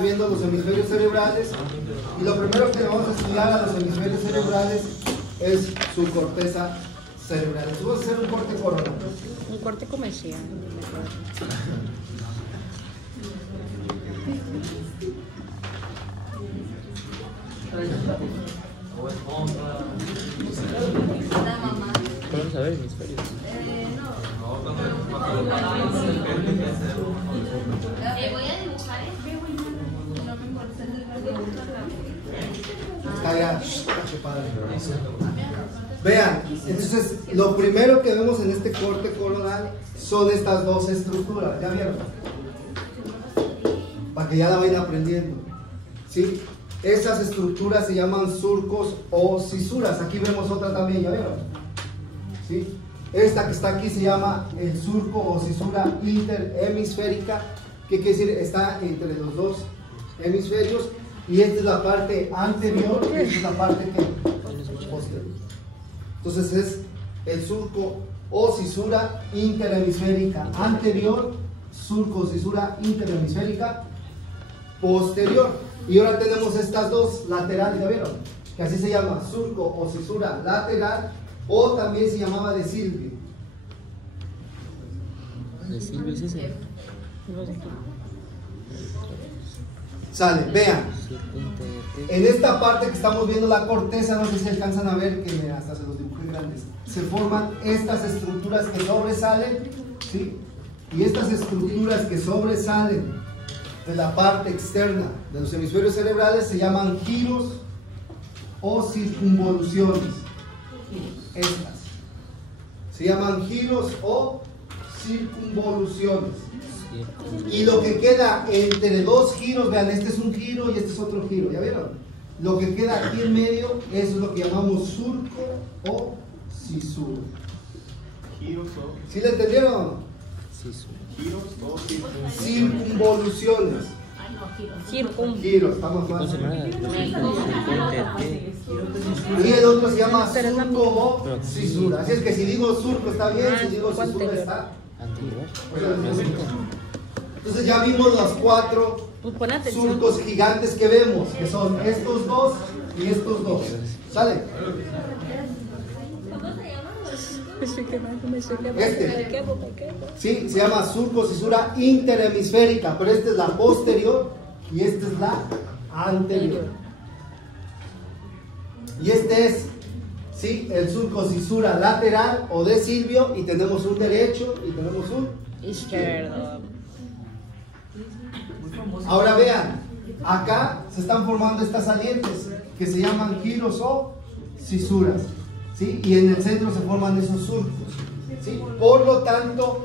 Viendo los hemisferios cerebrales, y lo primero que vamos a estudiar a los hemisferios cerebrales es su corteza cerebral. Vamos a hacer un corte coronal. Un corte comercial. Vamos a ver hemisferios. Voy a dibujar no me importa. Calla, qué padre. Vean, entonces lo primero que vemos en este corte coronal son estas dos estructuras. ¿Ya vieron? Para que ya la vayan aprendiendo. ¿Sí? Esas estructuras se llaman surcos o cisuras. Aquí vemos otra también, ¿ya vieron? ¿Sí? Esta que está aquí se llama el surco o cisura interhemisférica, que quiere decir está entre los dos hemisferios, y esta es la parte anterior y esta es la parte posterior. Entonces es el surco o cisura interhemisférica anterior, surco o cisura interhemisférica posterior. Y ahora tenemos estas dos laterales, ¿ya vieron? Que así se llama surco o cisura lateral, o también se llamaba de Silvio. ¿De Silvio es ese? Sale, vean. En esta parte que estamos viendo la corteza, no sé si alcanzan a ver, que hasta se los dibujé grandes. Se forman estas estructuras que sobresalen, ¿sí? Y estas estructuras que sobresalen de la parte externa de los hemisferios cerebrales se llaman giros o circunvoluciones. Estas se llaman giros o circunvoluciones. Y lo que queda entre dos giros, vean, este es un giro y este es otro giro, ¿ya vieron? Lo que queda aquí en medio, eso es lo que llamamos surco o cisura. Giros o ¿Sí le entendieron? giros o Circunvoluciones. Giros, estamos ¿Cómo más. se llama? Y el otro se llama surco o cisura. Así es que si digo surco está bien, si digo cisura está. Entonces ya vimos los cuatro surcos gigantes que vemos, que son estos dos y estos dos. ¿Sale? Este, sí, se llama surco cisura interhemisférica, pero esta es la posterior y esta es la anterior. Y este es, sí, el surco cisura lateral o de Silvio, y tenemos un derecho y tenemos un Izquierdo. Ahora vean, acá se están formando estas salientes que se llaman giros o cisuras, ¿sí? Y en el centro se forman esos surcos, ¿sí? Por lo tanto,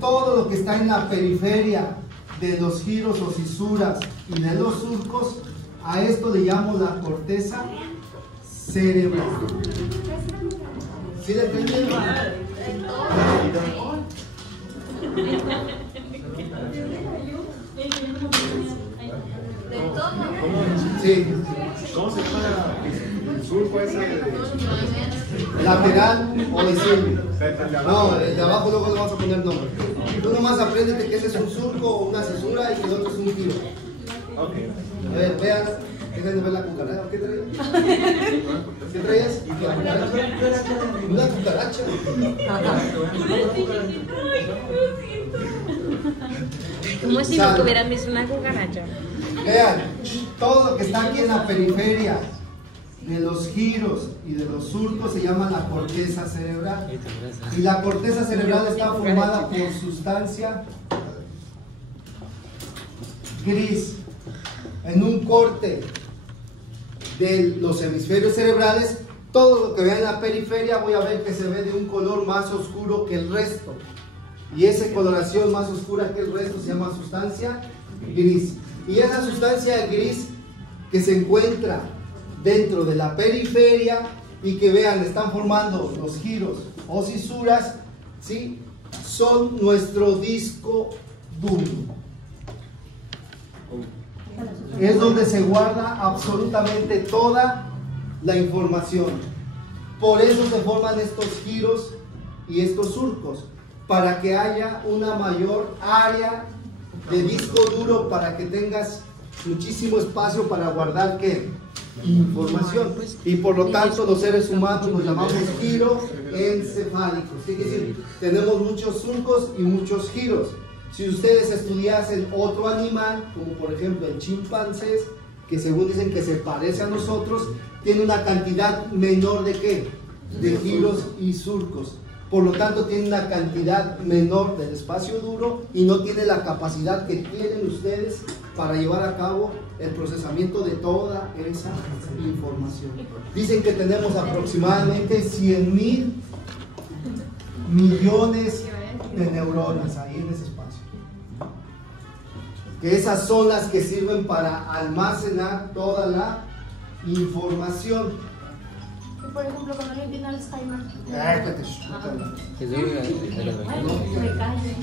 todo lo que está en la periferia de los giros o cisuras y de los surcos, a esto le llamo la corteza cerebral. ¿Sí le entendieron? Sí. ¿Cómo se llama el surco ese? Lateral o de Silvio. No, el de abajo luego le vamos a poner nombre. Tú nomás apréndete que ese es un surco o una cesura y que el otro es un giro. Ok. A ver, vean, déjenme ver la cucaracha. ¿Qué traías? ¿Qué traías? Una cucaracha. Como si no tuvieran visto una cucaracha. Vean, todo lo que está aquí en la periferia de los giros y de los surcos se llama la corteza cerebral. Y la corteza cerebral está formada por sustancia gris. En un corte de los hemisferios cerebrales, todo lo que vea en la periferia voy a ver que se ve de un color más oscuro que el resto. Y esa coloración más oscura que el resto se llama sustancia gris. Y esa sustancia gris que se encuentra dentro de la periferia y que vean, están formando los giros o cisuras, ¿sí? Son nuestro disco duro. Es donde se guarda absolutamente toda la información. Por eso se forman estos giros y estos surcos, para que haya una mayor área de disco duro para que tengas muchísimo espacio para guardar ¿qué? Información. Y por lo tanto los seres humanos nos llamamos giroencefálicos. ¿Qué quiere decir? Tenemos muchos surcos y muchos giros. Si ustedes estudiasen otro animal, como por ejemplo el chimpancés, que según dicen que se parece a nosotros, tiene una cantidad menor de ¿qué? De giros y surcos. Por lo tanto tiene una cantidad menor del espacio duro y no tiene la capacidad que tienen ustedes para llevar a cabo el procesamiento de toda esa información. Dicen que tenemos aproximadamente 100.000 millones de neuronas ahí en ese espacio. Que esas son las que sirven para almacenar toda la información. Por ejemplo, cuando alguien tiene Alzheimer. Es de la- Me cae.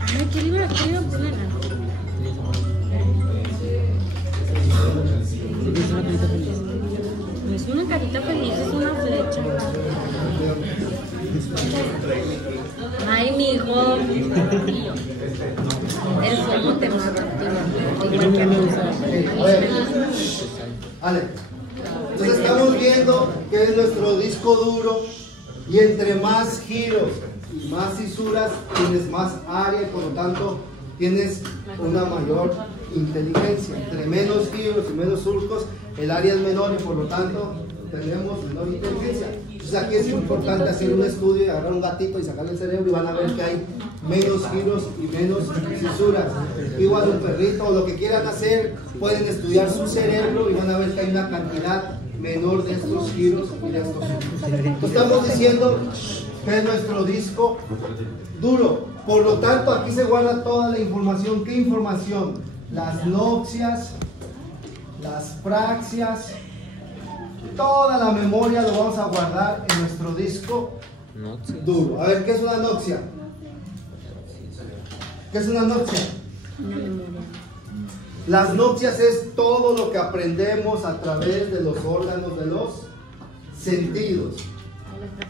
Ay, qué divertido poner. Es una carita feliz. No es una carita feliz, es una flecha. Ay, mi hijo. El fondo te mata, igual que a mí. A ver, vale. Entonces estamos viendo que es nuestro disco duro y entre más giros y más fisuras tienes más área y por lo tanto tienes una mayor inteligencia. Entre menos giros y menos surcos el área es menor y por lo tanto tenemos menor inteligencia. Entonces aquí es importante hacer un estudio y agarrar un gatito y sacarle el cerebro y van a ver que hay menos giros y menos fisuras. Igual un perrito o lo que quieran hacer, pueden estudiar su cerebro y van a ver que hay una cantidad menor de estos giros y de estos surcos. Estamos diciendo que es nuestro disco duro. Por lo tanto aquí se guarda toda la información. ¿Qué información? Las noxias, las praxias, toda la memoria lo vamos a guardar en nuestro disco No, sí. duro. A ver, ¿qué es una noxia? ¿Qué es una noxia? Una memoria. Las noxias es todo lo que aprendemos a través de los órganos de los sentidos.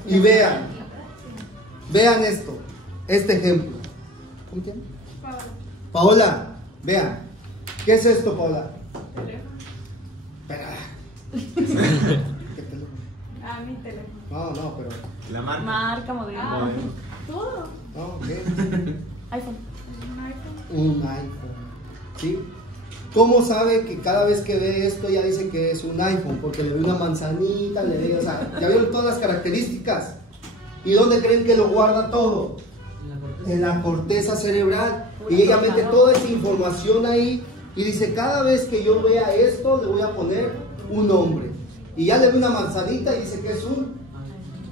Y vean esto, este ejemplo. ¿Cómo te llamas? Paola, vean. ¿Qué es esto, Paola? Espera. ¿Qué teléfono? Ah, mi teléfono. No, pero. La marca. Marca, modelo. Todo. No, ¿qué? iPhone. Un iPhone. ¿Sí? ¿Cómo sabe que cada vez que ve esto ya dice que es un iPhone? Porque le ve una manzanita, le ve, o sea, ya vieron todas las características. ¿Y dónde creen que lo guarda todo? En la corteza cerebral. Y ella mete toda esa información ahí y dice, cada vez que yo vea esto, le voy a poner un nombre. Y ya le ve una manzanita y dice que es un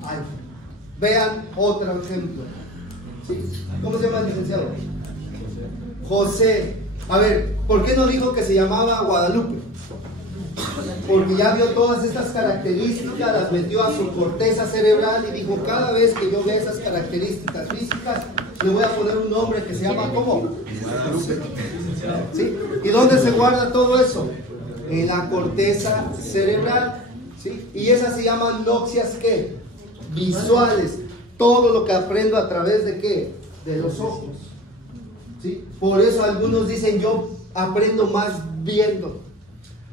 iPhone. Vean otro ejemplo. ¿Sí? ¿Cómo se llama el licenciado? José. A ver, ¿por qué no dijo que se llamaba Guadalupe? Porque ya vio todas estas características, las metió a su corteza cerebral y dijo, cada vez que yo vea esas características físicas, le voy a poner un nombre que se llama ¿cómo? ¿Sí? ¿Y dónde se guarda todo eso? En la corteza cerebral. ¿Sí? Y esas se llaman noxias ¿qué? Visuales. Todo lo que aprendo a través de ¿qué? De los ojos. ¿Sí? Por eso algunos dicen yo aprendo más viendo.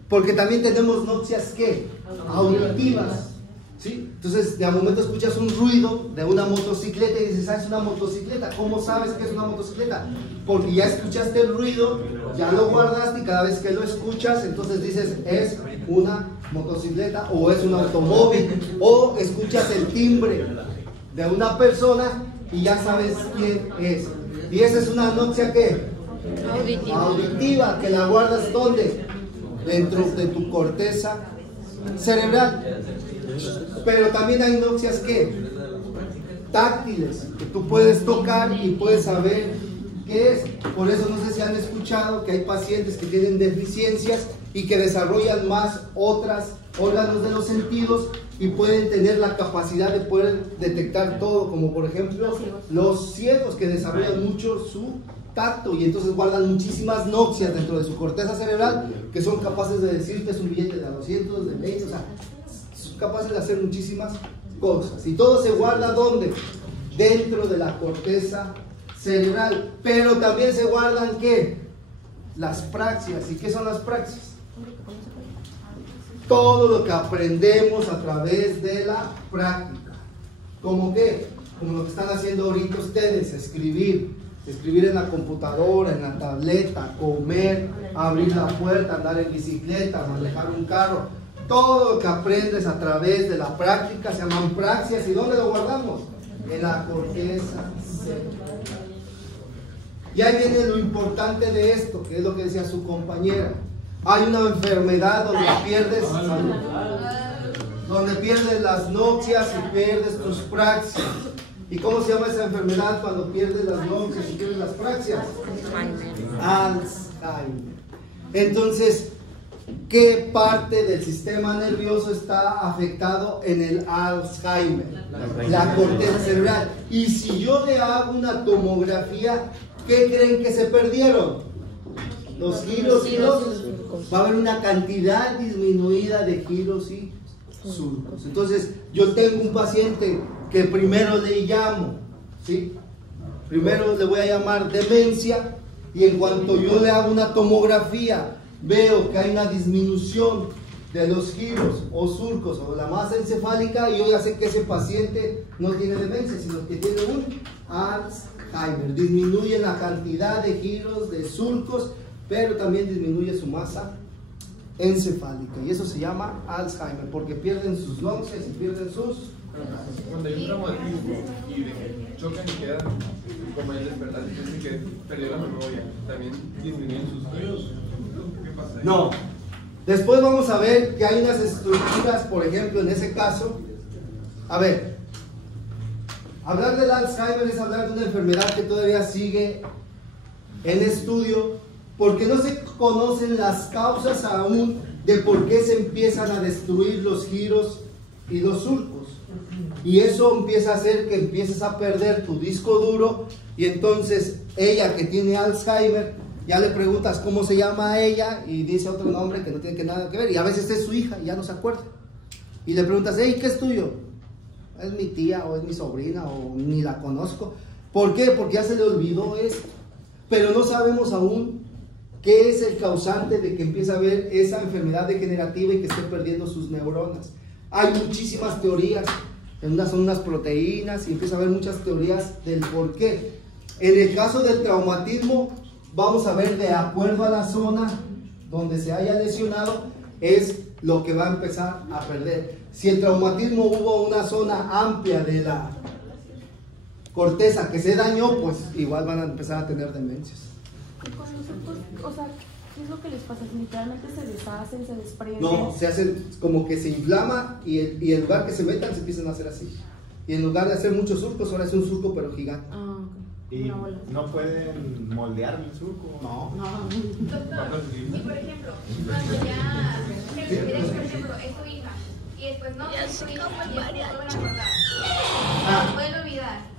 Porque también tenemos noxias ¿qué? Auditivas. ¿Sí? Entonces, de a momento escuchas un ruido de una motocicleta y dices, ah, es una motocicleta. ¿Cómo sabes que es una motocicleta? Porque ya escuchaste el ruido, ya lo guardaste y cada vez que lo escuchas, entonces dices, es una motocicleta o es un automóvil, o escuchas el timbre de una persona y ya sabes quién es. Y esa es una noxia ¿qué? Auditiva, que la guardas ¿dónde? Dentro de tu corteza cerebral. Pero también hay noxias ¿qué? Táctiles, que tú puedes tocar y puedes saber qué es. Por eso no sé si han escuchado que hay pacientes que tienen deficiencias y que desarrollan más otros órganos de los sentidos y pueden tener la capacidad de poder detectar todo, como por ejemplo los ciegos, que desarrollan mucho su tacto y entonces guardan muchísimas noxias dentro de su corteza cerebral que son capaces de decirte es un billete de 200, de 20, o sea, son capaces de hacer muchísimas cosas. Y todo se guarda ¿dónde? Dentro de la corteza cerebral. Pero también se guardan, ¿qué? Las praxias. ¿Y qué son las praxias? Todo lo que aprendemos a través de la práctica. ¿Cómo qué? Como lo que están haciendo ahorita ustedes, escribir en la computadora, en la tableta, comer, abrir la puerta, andar en bicicleta, manejar un carro. Todo lo que aprendes a través de la práctica se llaman praxias. ¿Y dónde lo guardamos? En la corteza cerebral. Y ahí viene lo importante de esto, que es lo que decía su compañera. Hay una enfermedad donde pierdes las notcias y pierdes tus praxias. ¿Y cómo se llama esa enfermedad cuando pierdes las notcias y pierdes las praxias? Alzheimer. Entonces, ¿qué parte del sistema nervioso está afectado en el Alzheimer? La corteza cerebral. Y si yo le hago una tomografía, ¿qué creen que se perdieron? Los giros y los surcos. Va a haber una cantidad disminuida de giros y surcos. Entonces, yo tengo un paciente que primero le llamo, ¿sí? Primero le voy a llamar demencia, y en cuanto yo le hago una tomografía, veo que hay una disminución de los giros o surcos o la masa encefálica, y yo ya sé que ese paciente no tiene demencia, sino que tiene un Alzheimer. Disminuye la cantidad de giros, de surcos, pero también disminuye su masa encefálica, y eso se llama Alzheimer, porque pierden sus notcias y pierden sus... Cuando hay un traumatismo y de que chocan y quedan como el despertar, dicen que perdió la memoria, también disminuyen sus giros. ¿Qué pasa ahí? No. Después vamos a ver que hay unas estructuras, por ejemplo, en ese caso. A ver, hablar del Alzheimer es hablar de una enfermedad que todavía sigue en estudio, porque no se conocen las causas aún de por qué se empiezan a destruir los giros y los surcos. Y eso empieza a hacer que empieces a perder tu disco duro, y entonces ella que tiene Alzheimer, ya le preguntas cómo se llama ella y dice otro nombre que no tiene nada que ver, y a veces es su hija y ya no se acuerda. Y le preguntas, hey, ¿qué es tuyo? Es mi tía o es mi sobrina o ni la conozco. ¿Por qué? Porque ya se le olvidó esto. Pero no sabemos aún qué es el causante de que empiece a haber esa enfermedad degenerativa y que esté perdiendo sus neuronas. Hay muchísimas teorías. Unas son unas proteínas, y empieza a haber muchas teorías del por qué. En el caso del traumatismo, vamos a ver de acuerdo a la zona donde se haya lesionado, es lo que va a empezar a perder. Si el traumatismo hubo una zona amplia de la corteza que se dañó, pues igual van a empezar a tener demencias. Y con los surcos, o sea, ¿qué es lo que les pasa? ¿Literalmente se deshacen, se desprenden? No, se hacen como que se inflama, y en lugar que se metan se empiezan a hacer así. Y en lugar de hacer muchos surcos, ahora es un surco pero gigante. Ah, ok. ¿Y no pueden moldear el surco? No. Doctor, y por ejemplo, cuando ya mira, por ejemplo, es tu hija, y después no, es tu hija, y después vuelven a acordar, se vuelve a olvidar.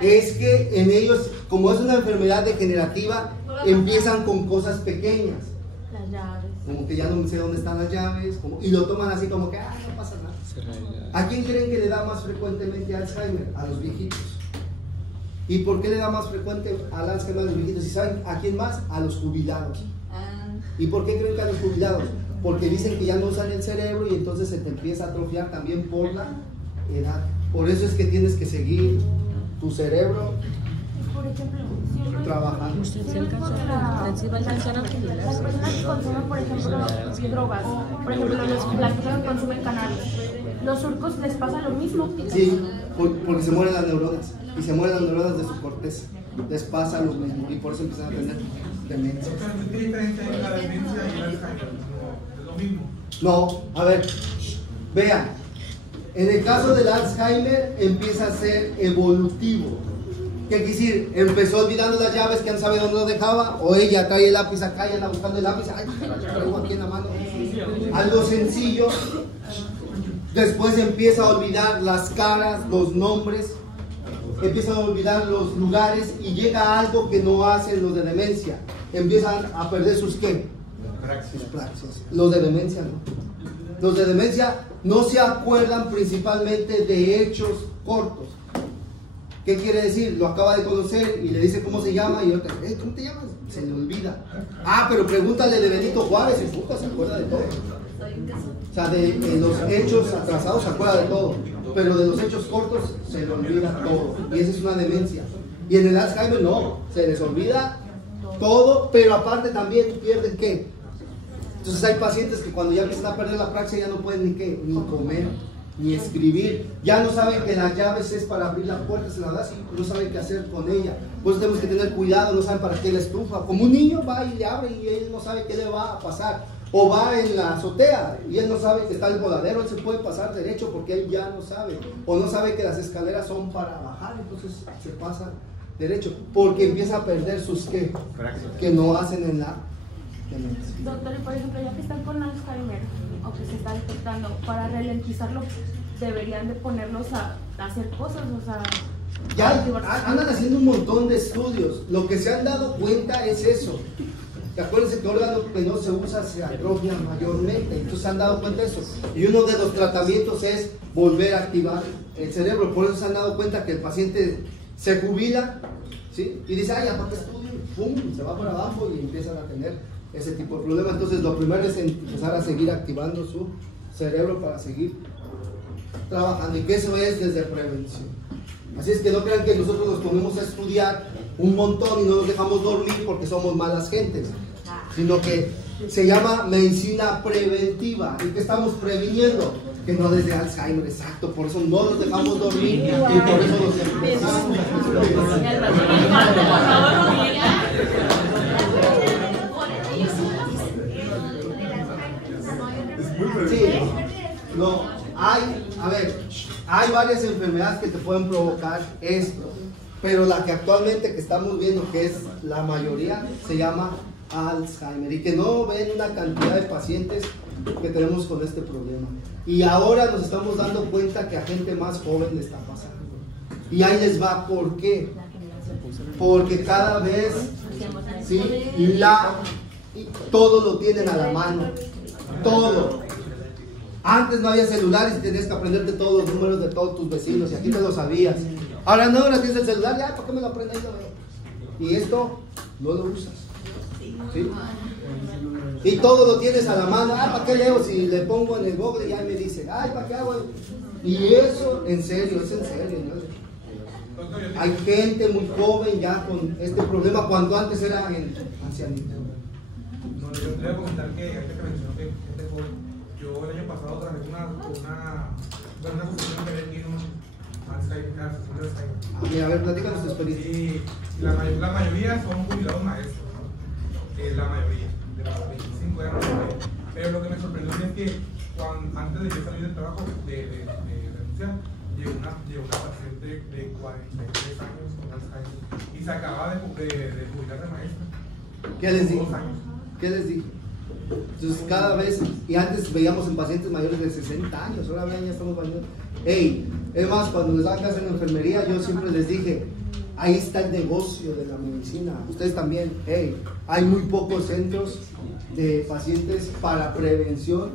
Es que en ellos, como es una enfermedad degenerativa, empiezan con cosas pequeñas. Las llaves. Como que ya no sé dónde están las llaves, y lo toman así como que, no pasa nada. ¿A quién creen que le da más frecuentemente Alzheimer? A los viejitos. ¿Y por qué le da más frecuente al Alzheimer a los viejitos? ¿Y saben a quién más? A los jubilados. ¿Y por qué creen que a los jubilados? Porque dicen que ya no usan el cerebro, y entonces se te empieza a atrofiar también por la edad. Por eso es que tienes que seguir tu cerebro Por ejemplo, si trabajando. Usted se alcanzan a jubilarse. las personas que consumen, por ejemplo, drogas, por ejemplo, las personas que consumen cannabis, ¿los surcos les pasa lo mismo? Sí, porque se mueren las neuronas, y se mueren las neuronas de su corteza. Les pasa lo mismo, y por eso empiezan a tener demencia. ¿Qué diferencia hay la demencia y el Alzheimer? ¿Es lo mismo? No, a ver, vean, en el caso del Alzheimer empieza a ser evolutivo. ¿Qué quiere decir? Empezó olvidando las llaves, que no sabe dónde lo dejaba, o ella trae el lápiz acá y anda buscando el lápiz, ay, lo traigo aquí en la mano. Algo sencillo. Después empieza a olvidar las caras, los nombres, empiezan a olvidar los lugares, y llega a algo que no hacen los de demencia. Empiezan a perder sus ¿qué? Sus praxias. Los de demencia no. Los de demencia no se acuerdan principalmente de hechos cortos. ¿Qué quiere decir? Lo acaba de conocer y le dice cómo se llama y otra, ¿cómo te llamas? Se le olvida. Pero pregúntale de Benito Juárez y puta, se acuerda de todo. O sea, de los hechos atrasados se acuerda de todo, pero de los hechos cortos se le olvida todo. Y esa es una demencia. Y en el Alzheimer no, se les olvida todo, pero aparte también pierden ¿qué? Entonces hay pacientes que cuando ya empiezan a perder la praxia ya no pueden ni comer, ni escribir, ya no saben que las llaves es para abrir la puerta, se la das y no saben qué hacer con ella. Pues tenemos que tener cuidado, no saben para qué la estufa. Como un niño va y le abre y él no sabe qué le va a pasar. O va en la azotea y él no sabe que está el voladero, él se puede pasar derecho porque él ya no sabe. O no sabe que las escaleras son para bajar, entonces se pasa derecho. Porque empieza a perder sus ¿qué? Que no hacen en la demencia. Doctor, y por ejemplo, ya que están con Alzheimer o que se está detectando, para ralentizarlo deberían de ponerlos a hacer cosas, o sea... Ya andan haciendo un montón de estudios. Lo que se han dado cuenta es eso. Acuérdense que órgano que no se usa se atrofia mayormente, entonces se han dado cuenta de eso. Y uno de los tratamientos es volver a activar el cerebro. Por eso se han dado cuenta que el paciente se jubila, ¿sí? Y dice, ya para qué estudio, pum, se va por abajo y empiezan a tener ese tipo de problema. Entonces lo primero es empezar a seguir activando su cerebro para seguir trabajando, y que eso es desde prevención. Así es que no crean que nosotros nos ponemos a estudiar un montón y no nos dejamos dormir porque somos malas gentes, sino que se llama medicina preventiva. ¿Y qué estamos previniendo? Que no desde Alzheimer, exacto, por eso no nos dejamos dormir y por eso nos empezamos. Sí, no, hay varias enfermedades que te pueden provocar esto, pero la que actualmente que estamos viendo, que es la mayoría, se llama Alzheimer, y que no ven una cantidad de pacientes que tenemos con este problema. Y ahora nos estamos dando cuenta que a gente más joven le está pasando. Y ahí les va, ¿por qué? Porque cada vez, ¿sí? Todo lo tienen a la mano, todo. Antes no había celulares y tenías que aprenderte todos los números de todos tus vecinos, y aquí te lo sabías. Ahora no, ahora tienes el celular, ya, ¿por qué me lo aprendes? Y esto no lo usas, ¿sí? Y todo lo tienes a la mano. ¿Para qué leo? Si le pongo en el Google ya me dice, ¿para qué hago? Y eso, en serio, es en serio, ¿no? Hay gente muy joven ya con este problema cuando antes era ancianito. No, yo te voy a comentar que antes que mencionó que gente joven, yo el año pasado traje una función que tiene un Alzheimer. A ver, platícanos tu experiencia. Sí, la mayoría son jubilados maestros, ¿no? La mayoría, de los 25 años. Pero lo que me sorprendió es que antes de yo salir del trabajo, de renunciar, llegó una paciente de 43 años con Alzheimer y se acaba de jubilar de maestra. ¿Qué les dije? 2 años. ¿Qué les dije? Entonces cada vez, y antes veíamos en pacientes mayores de 60 años, ahora ya estamos bañando. Es más, cuando les dan clase en enfermería, yo siempre les dije, ahí está el negocio de la medicina. Ustedes también, hay muy pocos centros de pacientes para prevención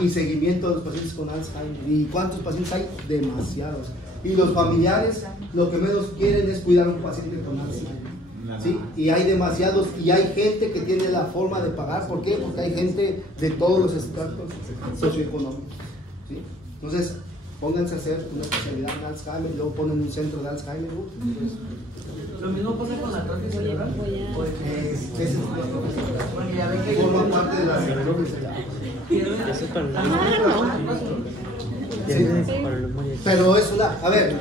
y seguimiento de los pacientes con Alzheimer. ¿Y cuántos pacientes hay? Demasiados. Y los familiares lo que menos quieren es cuidar a un paciente con Alzheimer. ¿Sí? Y hay demasiados, y hay gente que tiene la forma de pagar. ¿Por qué? Porque hay gente de todos los estratos socioeconómicos, ¿sí? Entonces, pónganse a hacer una especialidad en Alzheimer y luego ponen un centro de Alzheimer. ¿Lo mismo pasa con la atrofia cerebral? Forma parte de la Pero es una, a ver,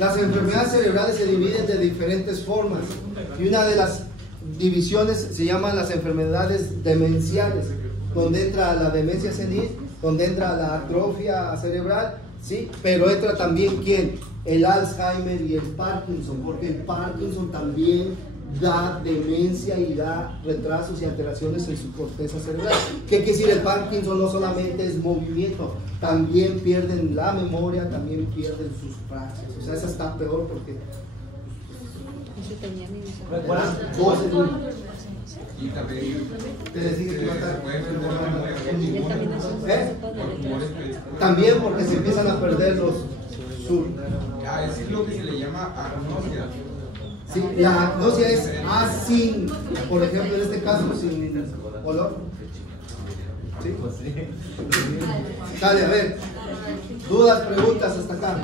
las enfermedades cerebrales se dividen de diferentes formas, y una de las divisiones se llaman las enfermedades demenciales, donde entra la demencia senil, donde entra la atrofia cerebral, ¿sí? Pero entra también ¿quién? El Alzheimer y el Parkinson, porque el Parkinson también da demencia y da retrasos y alteraciones en su corteza cerebral. ¿Qué quiere decir? El Parkinson no solamente es movimiento, también pierden la memoria, también pierden sus praxias. O sea, esa está peor porque... Y también te les dije que va a estar... También porque se empiezan a perder sur. Es lo que se le llama agnosia. Sí, la agnosia es sin, por ejemplo, en este caso, sin olor. ¿Sí? Dale, a ver. Dudas, preguntas hasta acá.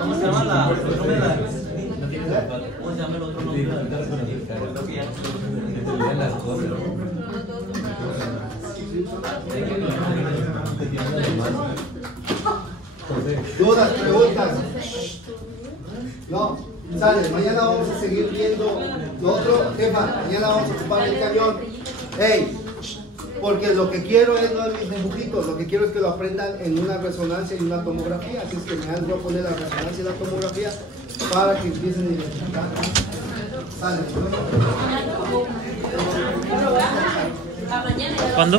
¿Cómo se llama la ¿cómo se llama el otro nombre? Dudas, preguntas. No, sale, mañana vamos a seguir viendo lo otro. Jefa, mañana vamos a ocupar el cañón. Ey, porque lo que quiero es no mis dibujitos, lo que quiero es que lo aprendan en una resonancia y una tomografía. Así es que me han de poner la resonancia y la tomografía para que empiecen a identificar. Sale. ¿Cuándo?